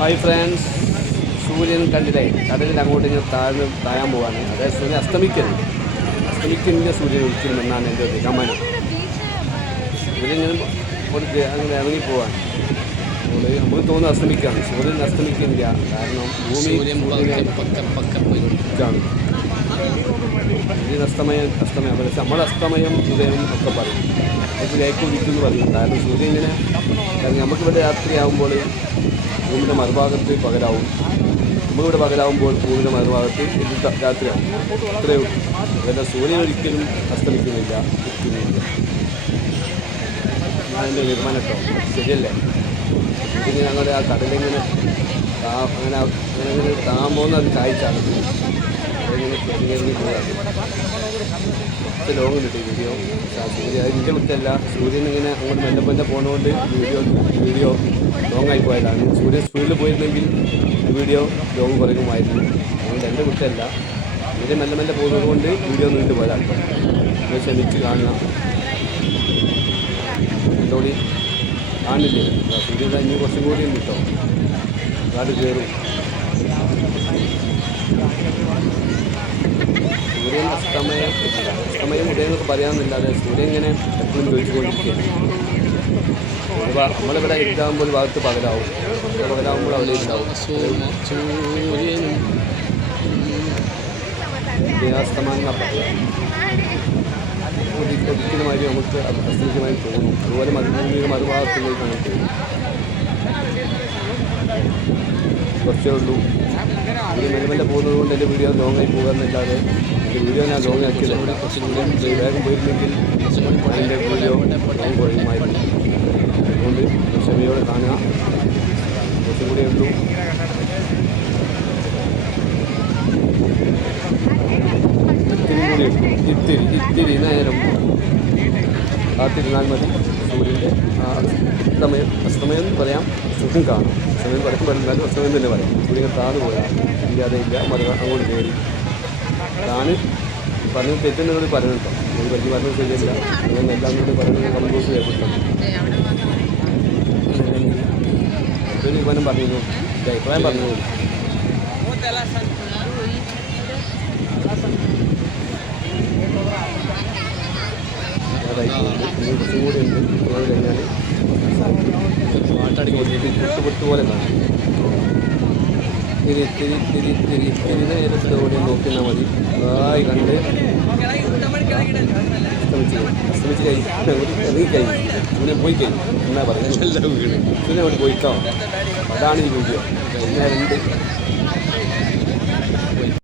Hi friends, സൂര്യൻ കണ്ടില്ലേ കടലിൽ അങ്ങോട്ട് ഇങ്ങനെ താഴാൻ പോവാണ്. അതായത് സൂര്യൻ അസ്തമിക്കുന്ന സൂര്യൻ ഒരിക്കലും എന്നാണ് എൻ്റെ ഒരു നിഗമനം. സൂര്യൻ ഇങ്ങനെ അങ്ങനെ ഇറങ്ങി പോവാണ്. നമുക്ക് തോന്നുന്നു അസ്തമിക്കുകയാണ്. സൂര്യൻ അസ്തമിക്കുന്നില്ല, കാരണം ഭൂമി സൂര്യൻ അസ്തമയം പക്ഷേ നമ്മൾ അസ്തമയം ഉദയം ഒക്കെ പറയും. അത് ലേക്ക് ഉദിക്കുമെന്ന് പറയും. കാരണം സൂര്യൻ ഇങ്ങനെ നമുക്കിവിടെ രാത്രിയാകുമ്പോൾ ഭൂമിയുടെ മറുഭാഗത്ത് പകലാവും, നമ്മളിവിടെ പകലാവുമ്പോൾ ഭൂമിയുടെ മറുഭാഗത്ത് രാത്രിയാവും. അത്രയേ ഉള്ളൂ. അതായത് സൂര്യൻ ഒരിക്കലും അസ്തമിക്കുന്നില്ല, ഉദിക്കുന്നില്ല. അതിൻ്റെ തീരുമാനം കേട്ടോ, ശരിയല്ലേ? പിന്നെ ഞങ്ങളുടെ ആ കടലിങ്ങനെ അങ്ങനെ താൻ പോകുന്ന അത് കാഴ്ചയാണ്. അതിങ്ങനെ കയറി പോകാറ് കുറച്ച് ലോങ് കിട്ടി വീഡിയോ. സൂര്യ അതിൻ്റെ കുറ്റമല്ല, സൂര്യൻ ഇങ്ങനെ അങ്ങോട്ട് മെല്ലെ പോകുന്നതുകൊണ്ട് വീഡിയോ ലോങ് ആയി പോയതാണ്. സൂര്യൻ സ്പീഡിൽ പോയിരുന്നെങ്കിൽ വീഡിയോ ലോങ് കുറയുമായിരുന്നു. അതുകൊണ്ട് എൻ്റെ കുറ്റമല്ല, സൂര്യൻ മെല്ലെ പോകുന്നത് കൊണ്ട് വീഡിയോ നീണ്ടു പോയതാണ്. ക്ഷമിച്ച് കാണുക. എന്തോടി കാണില്ലേ? സൂര്യൻ ഇനി കുറച്ചും കൂടി ഉണ്ട് കേട്ടോ. കാട് കയറും. സൂര്യൻ അസ്തമയം ഉദയം പറയാമെന്നില്ലാതെ സൂര്യൻ ഇങ്ങനെ എപ്പോഴും ചോദിച്ചുകൊണ്ടിരിക്കുകയാണ്. നമ്മളിവിടെ ഇതാകുമ്പോൾ ഒരു ഭാഗത്ത് പകലാവും, പകലാവുമ്പോൾ അവിടെ ഉണ്ടാവും. സൂര്യാസ്തമാനം ഒരിക്കലുമായി നമുക്ക് അസ്തമിക്കുമായി തോന്നും. അതുപോലെ ഭൂമിയുടെ മറുഭാഗത്തിലേക്കാണ് തോന്നുന്നത്. കുറച്ചേ ഉള്ളൂ. ഇത് മെല്ലെ പോകുന്നത് കൊണ്ട് എൻ്റെ വീഡിയോ ലോങ്ങായി പോകുന്നല്ലാതെ എൻ്റെ വീഡിയോ ഞാൻ ലോങ് ആക്കിയത് കുറച്ചും കൂടി വേഗം പോയിരുന്നെങ്കിൽ എൻ്റെ വീഡിയോ ലോങ് കുറയുമായിരുന്നു. അതുകൊണ്ട് ക്ഷമയോടെ കാണുക. കുറച്ചും കൂടെ ഉള്ളൂ. ഇത്തിരി നേരം കാത്തിരുന്നാൽ മതി. സൂര്യൻ്റെ അസ്തമയം എന്ന് പറയാം, സുഖം കാണും. സമയം പറയുമ്പോഴെന്നാലും അസ്തമയം തന്നെ പറയാം. സൂര്യൻ താന്ന് പോയാൽ ഇല്ലാതെ ഇല്ല, അങ്ങോട്ട് കയറി താന് പറഞ്ഞത് തെറ്റുന്നവർ പറയുന്നുണ്ടോ? ഒരു വലിയ പറഞ്ഞത് ശരിയല്ല. അങ്ങനെ എല്ലാം കൂടി പറയുന്നത് കമ്പോസ് ചെയ്യപ്പെട്ടു. ഒരു വിമാനം പറഞ്ഞിരുന്നു, അഭിപ്രായം പറഞ്ഞു. കുറച്ചും കൂടി ഉണ്ട്. അത് കഴിഞ്ഞാൽ പാട്ടടിക്ക് പോലെ കാണും. തിരി നേരത്തോടെ നോക്കിയാൽ മതി. ആയി കണ്ട് അസ്തമിച്ച് ഇറങ്ങിക്കഴിഞ്ഞു. സൂര്യൻ പോയി കഴിഞ്ഞു എന്നാ പറയുന്നത്. സൂര്യൻ അവിടെ പോയിക്കാം. അതാണ് ഈ വീഡിയോ. പിന്നെ